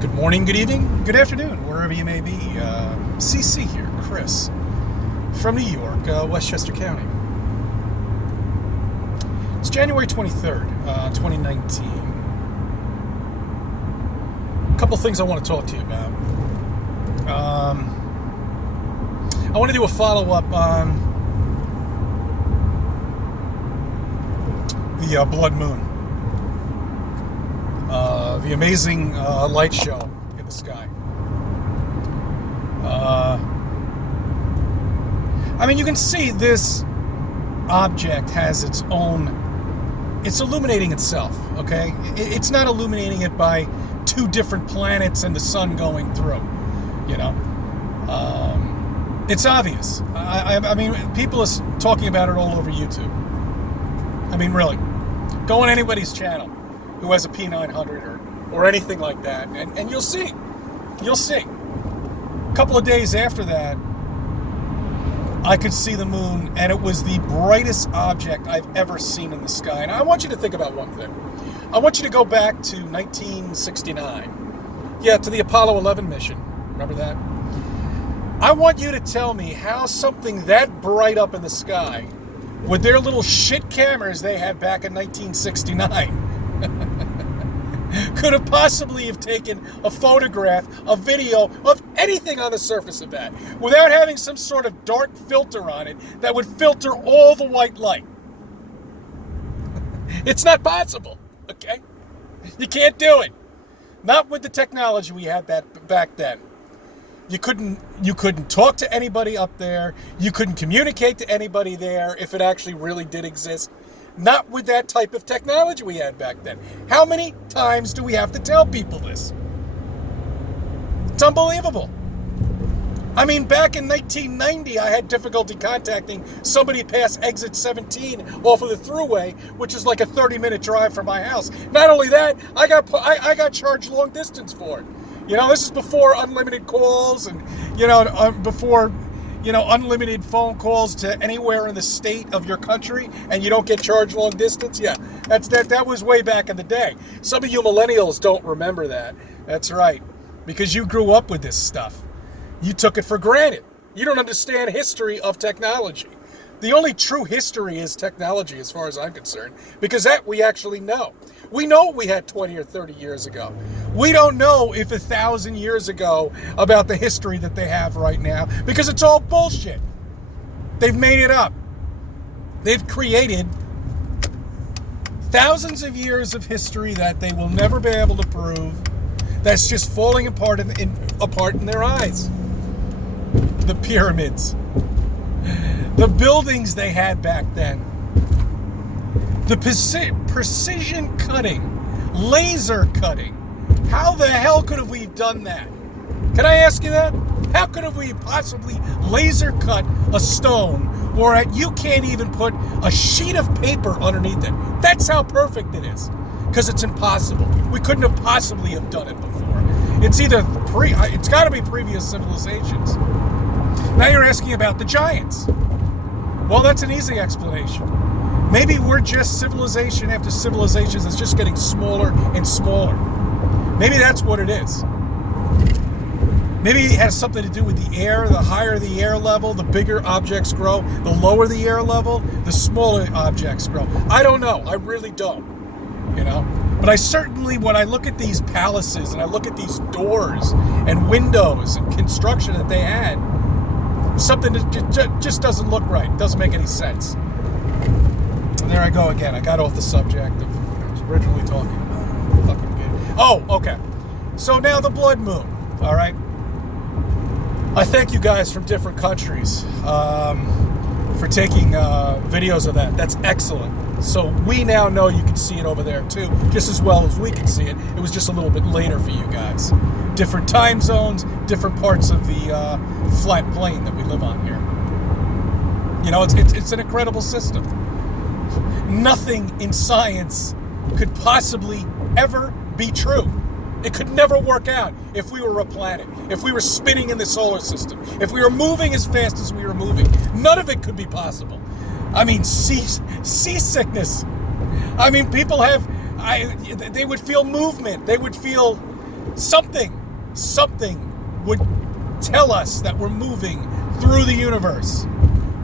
Good morning, good evening, good afternoon, wherever you may be. CC here, Chris, from New York, Westchester County. It's January 23rd, 2019. A couple things I want to talk to you about. I want to do a follow-up on the blood moon. The amazing light show in the sky. I mean, you can see this object has its own, it's illuminating itself, okay? It's not illuminating it by two different planets and the sun going through, you know? It's obvious. I mean, people are talking about it all over YouTube. I mean, really. Go on anybody's channel who has a P900 or anything like that, and you'll see. You'll see. A couple of days after that, I could see the moon, and it was the brightest object I've ever seen in the sky. And I want you to think about one thing. I want you to go back to 1969. Yeah, to the Apollo 11 mission. Remember that? I want you to tell me how something that bright up in the sky, with their little shit cameras they had back in 1969, could have possibly have taken a photograph, a video of anything on the surface of that without having some sort of dark filter on it that would filter all the white light. It's not possible, okay? You can't do it. Not with the technology we had back then. You couldn't talk to anybody up there. You couldn't communicate to anybody there if it actually really did exist. Not with that type of technology we had back then. How many times do we have to tell people this? It's unbelievable. I mean, back in 1990, I had difficulty contacting somebody past exit 17 off of the thruway, which is like a 30-minute drive from my house. Not only that, I got charged long distance for it. You know, this is before unlimited calls and, before, unlimited phone calls to anywhere in the state of your country, and you don't get charged long distance. Yeah, that was way back in the day. Some of you millennials don't remember that. That's right, because you grew up with this stuff. You took it for granted. You don't understand history of technology. The only true history is technology, as far as I'm concerned, because that we actually know. We know what we had 20 or 30 years ago. We don't know if 1,000 years ago about the history that they have right now, because it's all bullshit. They've made it up. They've created thousands of years of history that they will never be able to prove. That's just falling apart in their eyes. The pyramids. The buildings they had back then. The precision cutting. Laser cutting. How the hell could have we done that? Can I ask you that? How could have we possibly laser cut a stone where you can't even put a sheet of paper underneath it? That's how perfect it is. Because it's impossible. We couldn't have possibly have done it before. It's it's got to be previous civilizations. Now you're asking about the giants. Well, that's an easy explanation. Maybe we're just civilization after civilizations that's just getting smaller and smaller. Maybe that's what it is. Maybe it has something to do with the air. The higher the air level, the bigger objects grow. The lower the air level, the smaller objects grow. I don't know. I really don't. But I certainly, when I look at these palaces and I look at these doors and windows and construction that they had, something that just doesn't look right. It doesn't make any sense. And there I go again. I got off the subject of what I was originally talking about. Fucking good. Oh, okay. So now the blood moon. All right. I thank you guys from different countries for taking videos of that. That's excellent. So we now know you can see it over there too, just as well as we can see it. It was just a little bit later for you guys. Different time zones, different parts of the flat plane that we live on here. It's an incredible system. Nothing in science could possibly ever be true. It could never work out if we were a planet, if we were spinning in the solar system, if we were moving as fast as we were moving. None of it could be possible. I mean, seasickness. I mean, people have They would feel movement. They would feel something. Something would tell us that we're moving through the universe.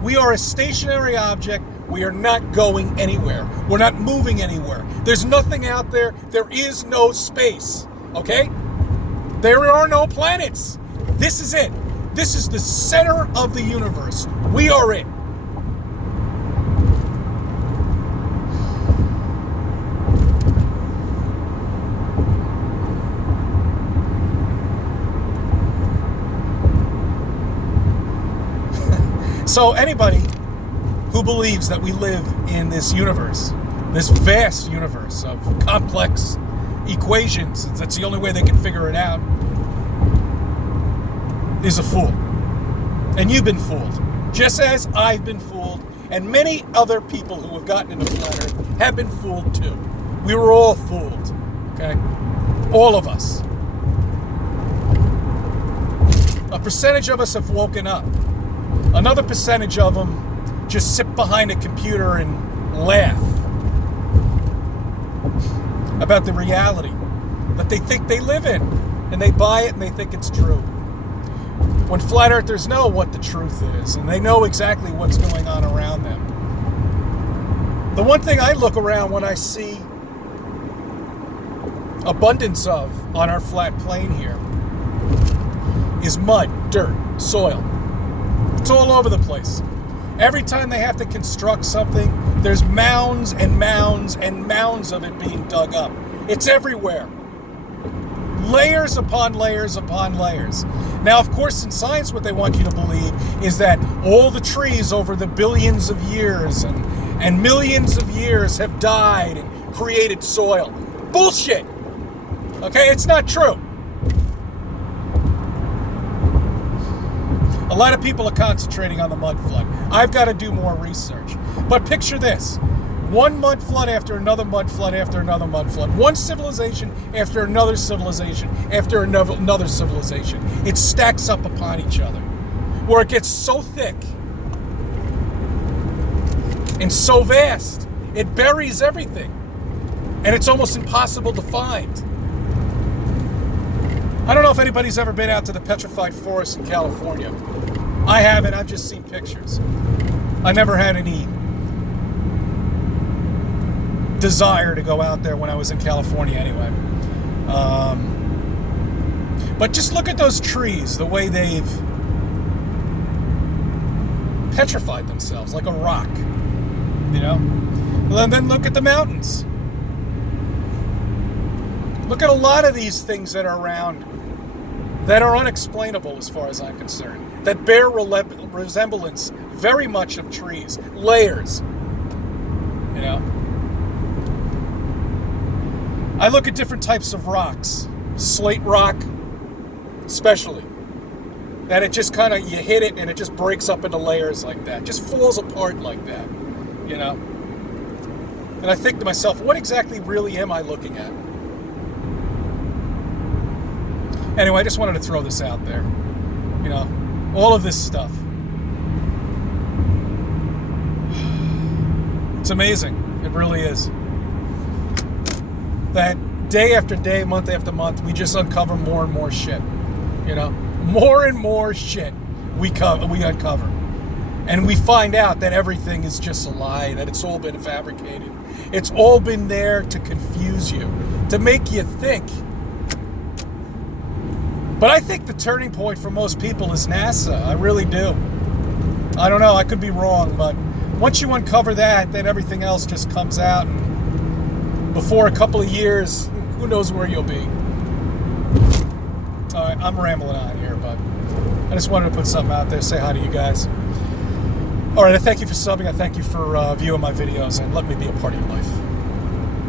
We are a stationary object. We are not going anywhere. We're not moving anywhere. There's nothing out there. There is no space. Okay? There are no planets. This is it. This is the center of the universe. We are it. So anybody who believes that we live in this universe, this vast universe of complex equations, that's the only way they can figure it out, is a fool. And you've been fooled, just as I've been fooled, and many other people who have gotten into flat Earth have been fooled too. We were all fooled, okay? All of us. A percentage of us have woken up. Another percentage of them just sit behind a computer and laugh about the reality that they think they live in. And they buy it and they think it's true. When flat earthers know what the truth is, and they know exactly what's going on around them. The one thing I look around when I see abundance of on our flat plane here is mud, dirt, soil. It's all over the place. Every time they have to construct something, there's mounds and mounds and mounds of it being dug up. It's everywhere. Layers upon layers upon layers. Now, of course, in science, what they want you to believe is that all the trees over the billions of years and millions of years have died and created soil. Bullshit! Okay, it's not true. A lot of people are concentrating on the mud flood. I've got to do more research. But picture this. One mud flood after another mud flood after another mud flood. One civilization after another civilization after another civilization. It stacks up upon each other. Where it gets so thick and so vast, it buries everything. And it's almost impossible to find. I don't know if anybody's ever been out to the Petrified Forest in California. I haven't. I've just seen pictures. I never had any desire to go out there when I was in California anyway. But just look at those trees, the way they've petrified themselves like a rock, you know? And then look at the mountains. Look at a lot of these things that are around that are unexplainable as far as I'm concerned, that bear resemblance very much of trees, layers, you know. I look at different types of rocks, slate rock especially, that it just kind of, you hit it and it just breaks up into layers like that, just falls apart like that, you know. And I think to myself, what exactly really am I looking at? Anyway, I just wanted to throw this out there. You know, all of this stuff. It's amazing. It really is. That day after day, month after month, we just uncover more and more shit. You know, more and more shit we uncover. And we find out that everything is just a lie, that it's all been fabricated. It's all been there to confuse you, to make you think. But I think the turning point for most people is NASA. I really do. I don't know. I could be wrong, but once you uncover that, then everything else just comes out. And before a couple of years, who knows where you'll be. All right, I'm rambling on here, but I just wanted to put something out there, say hi to you guys. All right, I thank you for subbing. I thank you for viewing my videos and let me be a part of your life.